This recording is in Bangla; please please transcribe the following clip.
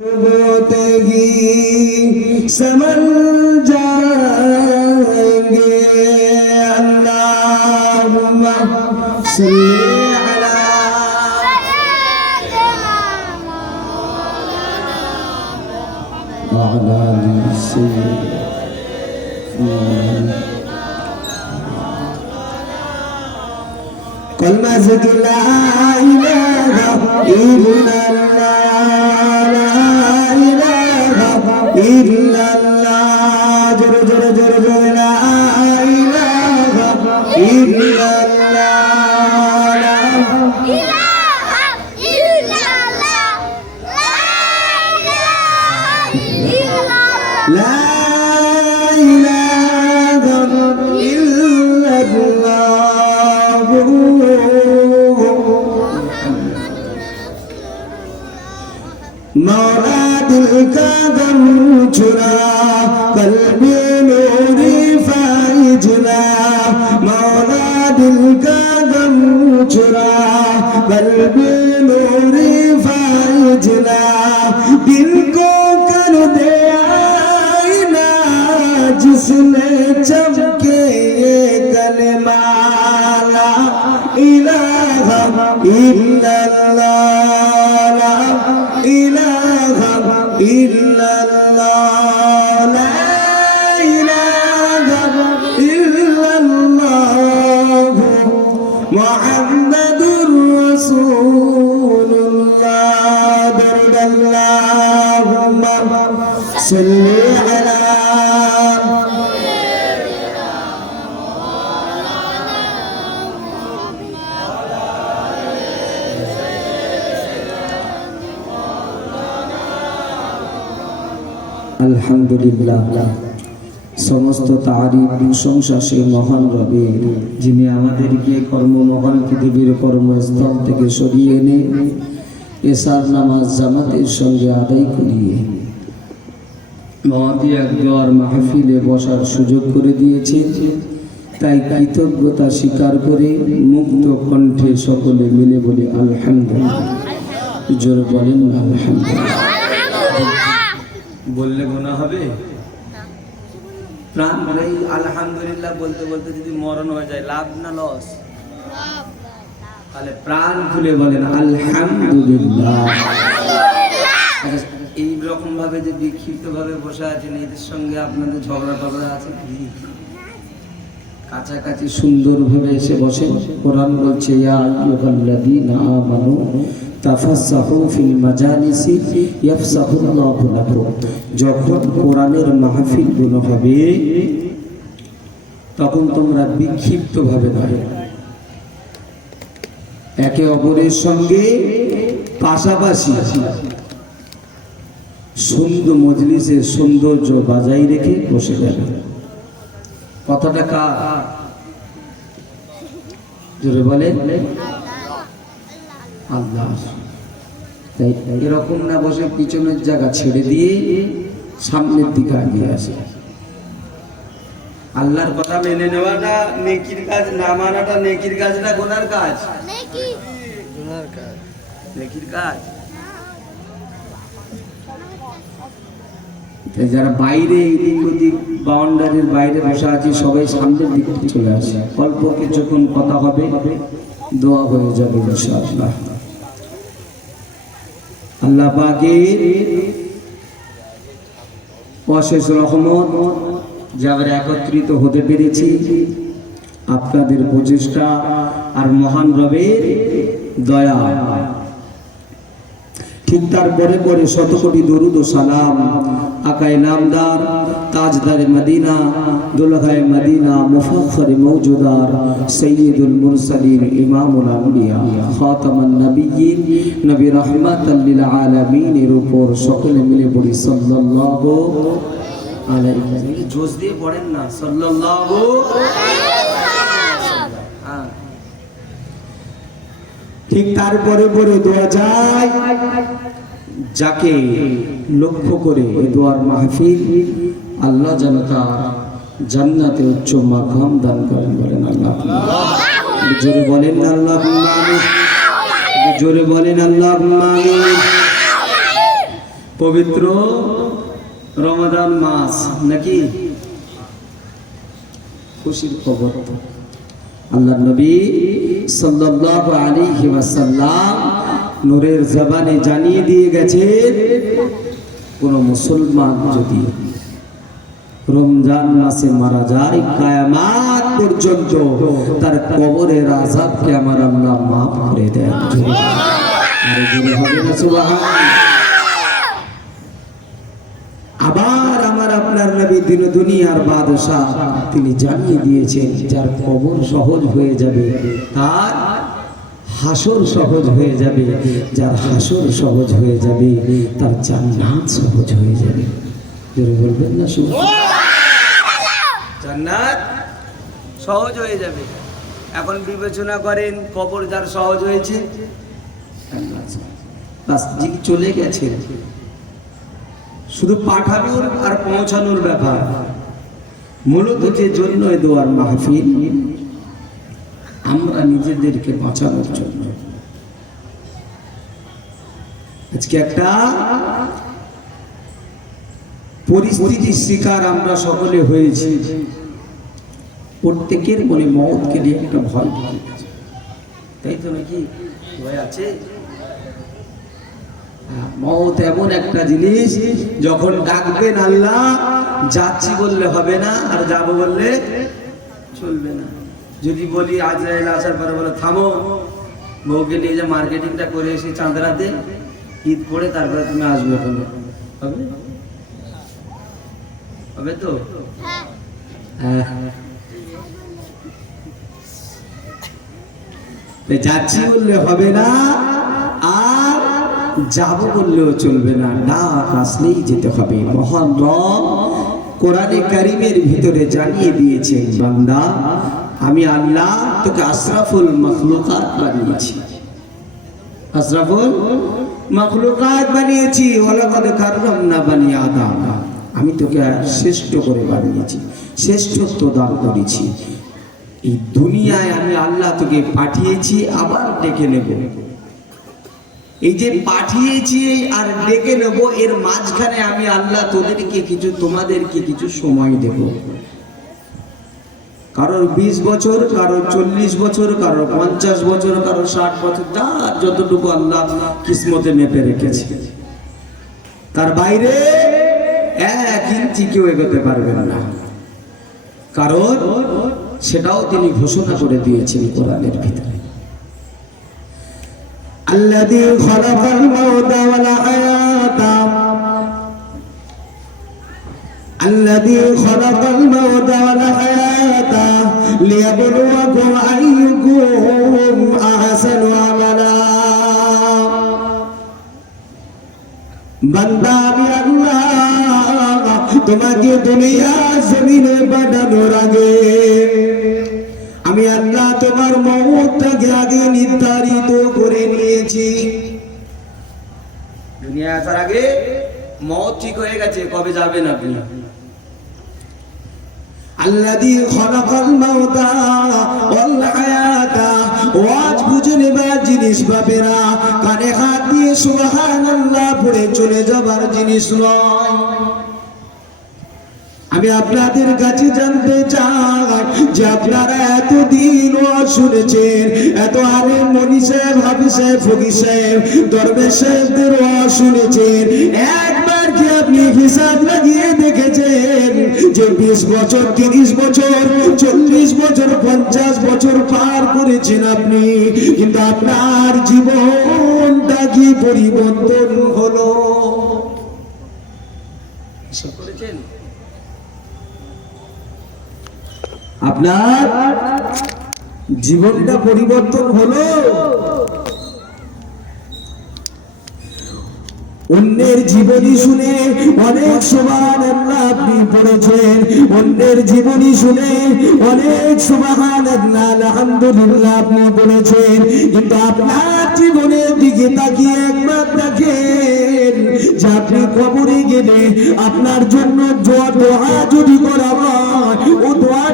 होते ही समझ जाएंगे अल्लाहुम्मा सल्ली अला وعلى آل سيدنا كلمة ذكر لا إله إلا الله لا إله ইল্লাল্লাহ জোরে জোরে জোরে জোরে লা ইলাহা ইল্লাল্লাহ No, no. दिल का गम चुरा कल भी मेरी फाइजना मौला दिल का गम चुरा कल भी मेरी फाइजना दिल को कर दे आईना जिसने चमके ये कलमाला इलाहा इल्ला আলহামদুলিল্লাহ। সমস্ত তারিফ প্রশংসা সেই মহান রবে, যিনি আমাদেরকে কর্মমহান পৃথিবীর কর্মস্থল থেকে সরিয়ে এনে এসার নামাজ জামাতের সঙ্গে আদায় করিয়ে মহাদি একবার মাহফিলে বসার সুযোগ করে দিয়েছে। তাই কৃতজ্ঞতা স্বীকার করে মুক্ত কণ্ঠে সকলে মিলে বলি আলহামদুলিল্লাহ। জোরে বলেন আলহামদুলিল্লাহ। বললে গোনা হবে? প্রাণ মানে আলহামদুলিল্লাহ বলতে বলতে যদি মরণ হয়ে যায় লাভ না লস তাহলে প্রাণ খুলে বলেন আলহামদুলিল্লাহ। আচ্ছা, এই রকম ভাবে যে বিক্ষিপ্ত ভাবে বসে আছেন এদের সঙ্গে আপনাদের ঝগড়া টগড়া আছে কাছাকাছি সুন্দরভাবে এসে বসে। কোরআন বলছে ইয়া আইয়ুহাল্লাযীনা আমানু তাফাসসাহু ফিল মাজালিসি ইয়াফসাহুল্লাহু লাকুম যখন কোরআনের মাহফিলগুলো হবে, তখন তোমরা বিক্ষিপ্তভাবে নয় একে অপরের সঙ্গে পাশাপাশি সুন্দর মজলিসের সৌন্দর্য বাজাই রেখে বসে যাবে কথাটা কার? জোরে বলেন। আল্লাহ। তাই এরকম না বসে পিছনের জায়গা ছেড়ে দিয়ে সামনের দিকে আগিয়ে আসে। আল্লাহর কথা মেনে নেওয়াটা নেকির কাজ না মানাটা নেকির কাজ না গোনার কাজ? নেকির কাজ? যারা বাইরে এদিক ওদিক বাউন্ডারির বাইরে বসে আছে সবাই সামনের দিকে চলে আসে। অল্প কিছুক্ষণ কথা হবে দোয়া হয়ে যাবে ইনশাআল্লাহ। আল্লাহ পাকের অশেষ রহমত যাদের একত্রিত হতে পেরেছি আপনাদের প্রচেষ্টা আর মহান রবের দয়া। ঠিক তারপরে পরে পরে শত কোটি দরুদ ও সালাম। আকায় নামদার, তাজদার মদিনা, দুলহায় মদিনা, মুফাখর মৌজুদার, সৈয়দুল মুরসালিন, ইমামুল আম্বিয়া, খাতামান নবিয়্যিন, নবী রাহমাতাল লিল আলামিনের উপর সকলে মিলে পড়ি সাল্লাল্লাহু আলাইহি জোশ দিয়ে পড়েন না, সাল্লাল্লাহু হ্যাঁ ঠিক তারপরে পরে দোয়া যায়। যাকে লক্ষ্য করে দোয়ার মাহফিল, আল্লাহ যেন তার জান্নাতে উচ্চ মাকাম দান করেন বলেন আল্লাহ। জোরে বলেন আল্লাহ। জোরে বলেন আল্লাহ। পবিত্র রমাদান মাস নাকি? খুশির খবর আল্লাহ নবী সাল্লাল্লাহু আলাইহি ওয়াসাল্লাম নূরের জবানে জানিয়ে দিয়ে গেছে কোন মুসলমান যদি রমজান মাসে মারা যায়, কায়ামাত পর্যন্ত তার কবরের আযাবকে আমার আল্লাহ মাফ করে দেন। আরে জোরে আবার আমার আপনার নবী দিন দুনিয়ার বাদশাহ তিনি জানিয়ে দিয়েছেন, যার কবর সহজ হয়ে যাবে, তার হাসর সহজ হয়ে যাবে, যার হাসর সহজ হয়ে যাবে, তার জান্নাত সহজ হয়ে যাবে। জোরে বলবেন না শুভ জান্নাত সহজ হয়ে যাবে। এখন বিবেচনা করেন, কবর যার সহজ হয়েছে চলে গেছেন শুধু পাঠানোর আর পৌঁছানোর ব্যাপার। মূলত যে জন্য এ দোয়ার মাহফিল, আমরা নিজেদেরকে বাঁচানোর জন্য। আজকে একটা পরিস্থিতির শিকার আমরা সকলে হয়েছি। প্রত্যেকের মনে মতকে নিয়ে একটা ভয় তাই তো নাকি ভয় আছে? মত এমন একটা জিনিস, যখন ডাকবেন আল্লাহ, যাচ্ছি বললে হবে না, আর যাব বললে চলবে না। যদি বলি, আজ আসার পরে বলে, থামো, বউকে নিয়ে যে মার্কেটিংটা করে এসে চাঁদরাতে, ঈদ পড়ে তারপরে তুমি আসবে হবে? হবে তো? হ্যাঁ। তাই যাচ্ছি বললে হবে না যাব বললেও চলবে না ডাক আসলেই যেতে হবে। মহান রব কোরআনে কারিমের ভিতরে জানিয়ে দিয়েছেন, বান্দা, আমি আল্লাহ তোকে আশরাফুল মখলুকাত বানিয়েছি। আশরাফুল মখলুকাত বানিয়েছি ওলাকাদ কাররামনা বানি আদম। আমি তোকে শ্রেষ্ঠ করে বানিয়েছি, শ্রেষ্ঠত্ব দান করেছি। এই দুনিয়ায় আমি আল্লাহ তোকে পাঠিয়েছি, আবার ডেকে নেব। এই যে পাঠিয়েছি আর ডেকে নেব, এর মাঝখানে আমি আল্লাহ তোদেরকে কিছু, তোমাদেরকে কিছু সময় দেব। কারোর বিশ বছর, কারোর চল্লিশ বছর, কারোর পঞ্চাশ বছর, কারোর ষাট বছর, যার যতটুকু আল্লাহ কিসমতে মেপে রেখেছে। তার বাইরে এক ইঞ্চি কেউ এগোতে পারবেন না। কারণ সেটাও তিনি ঘোষণা করে দিয়েছেন কোরআনের ভিতরে। الذي خلق الموت والحياة الذي خلق الموت والحياة ليبلوكم أيكم أحسن عملا বান্দা আমি আল্লাহ তোমাকে দুনিয়া জমিনে পাঠানোর আগে আমি আল্লাহ তোমার মৌতটাকে আগে নির্ধারিত করে নিয়েছি। দুনিয়া আসার আগে মত ঠিক হয়ে গেছে কবে যাবেন আপনি? আল্লাযী খলাকাল মাউতা ওয়াল হায়াতা ওয়াজ বুঝে নেবার জিনিস বাপেরা কানে হাত দিয়ে সুবহানাল্লাহ পড়ে চলে যাবার জিনিস নয়। আমি আপনাদের কাছে জানতে চাই যে আপনারা এতদিন ওয়াজ শুনেছেন, এত আলে মনি সাহেব, হাফিজ সাহেব, ফকির সাহেব, দরবেশ সাহেবদের ওয়াজ শুনেছেন। একবার কি আপনি হিসাব লাগিয়ে দেখেছেন যে বিশ বছর, তিরিশ বছর, চল্লিশ বছর, পঞ্চাশ বছর পার করেছেন আপনি? কিন্তু আপনার জীবনটা কি পরিবর্তন হলো? আপনার জীবনটা পরিবর্তন হলো। অন্যের জীবনী শুনে অনেক সমান আল্লাহ আপনি পড়েছেন। অন্যের জীবনী শুনে অনেক সমান আল্লাহ আলহামদুলিল্লাহ আপনি পড়েছেন। কিন্তু আপনার জীবনের দিকে তাকিয়ে একবার দেখেন যে আপনি কবরে গেলে আপনার জন্য দোয়া যদি করা হয়, ও দোয়া